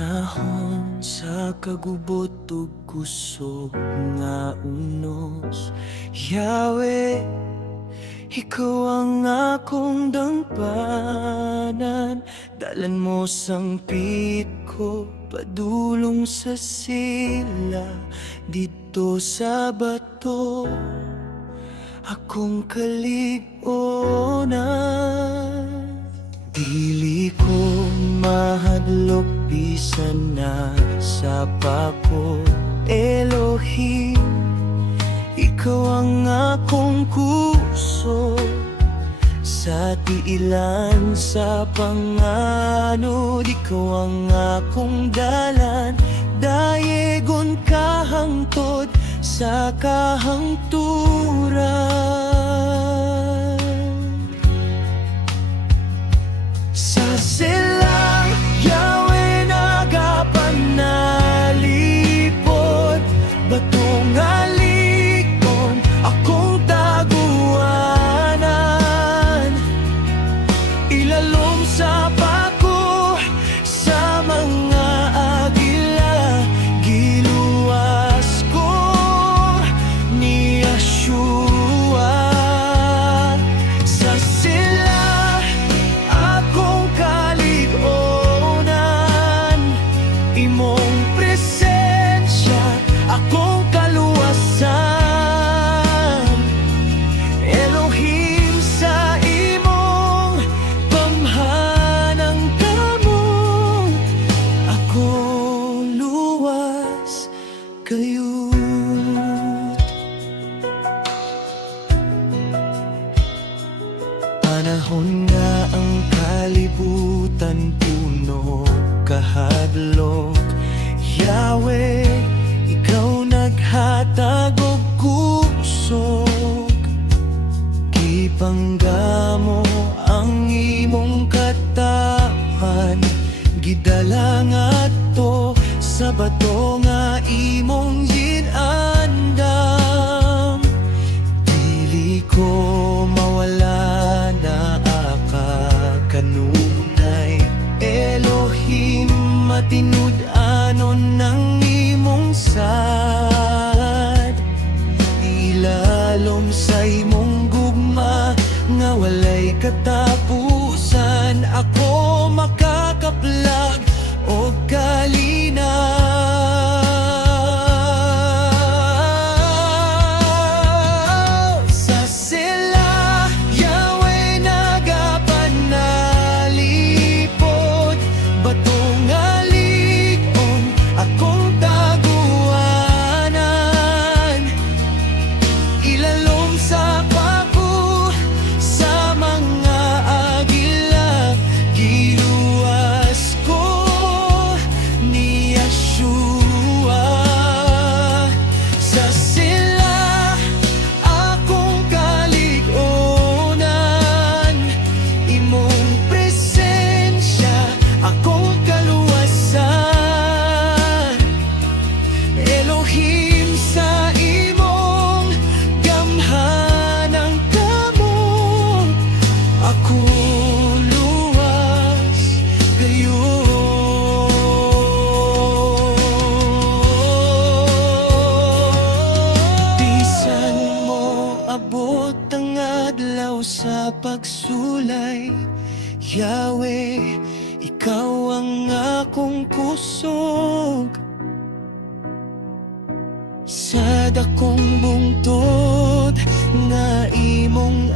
Panahon sa kagubot ug kusog nga unos, Yahweh, ikaw ang akong dangpanan. Dalan mo sangpit ko padulong sa sila, dito sa bato akong kalig-onan. Dili ko mahadlok bisan na sa pako, Elohim, ikaw ang akong kuso. Sa tiilan sa panganod, ikaw ang akong dalan. Dayegon kahangtod sa kahangturan. Sa silang Yahweh nagapanalipod, batong alikon akong taguanan. Ilalom sa pako sa mga agila, giluwas ko ni Yeshua. Sa sila akong kalig-onan, imong presensya akong kaluwasan. Elohim, sa imong pamhanang kamot akong luwas kayo. Panahon nga ang kalibutan puno kahadlok, Yahweh, ikaw naghatag og kusog. Gipanggamo ang imong katawan, gidala ngadto sa bato nga imong ginandam. Dili ko mawala na kanunay, Elohim, matinud-anon ng imong sad. Ilalom sa imong gugma nga walay katapusan, ako makakaplag o kalinaw. Sa sila Yahweh nagapanalipod, batong alikon akong taguanan. Ilalom sa pako sa mga agila, giluwas ko ni Yeshua. Sa sila akong kalig-onan, imong presensya akong kaluwasan. Elohim, sa imong gamhanang kamot ako luwas kayo. Bisan mo abot ang adlaw sa pagsulay, Yahweh, ikaw ang akong kusog. Sa dakong bungtod nga imong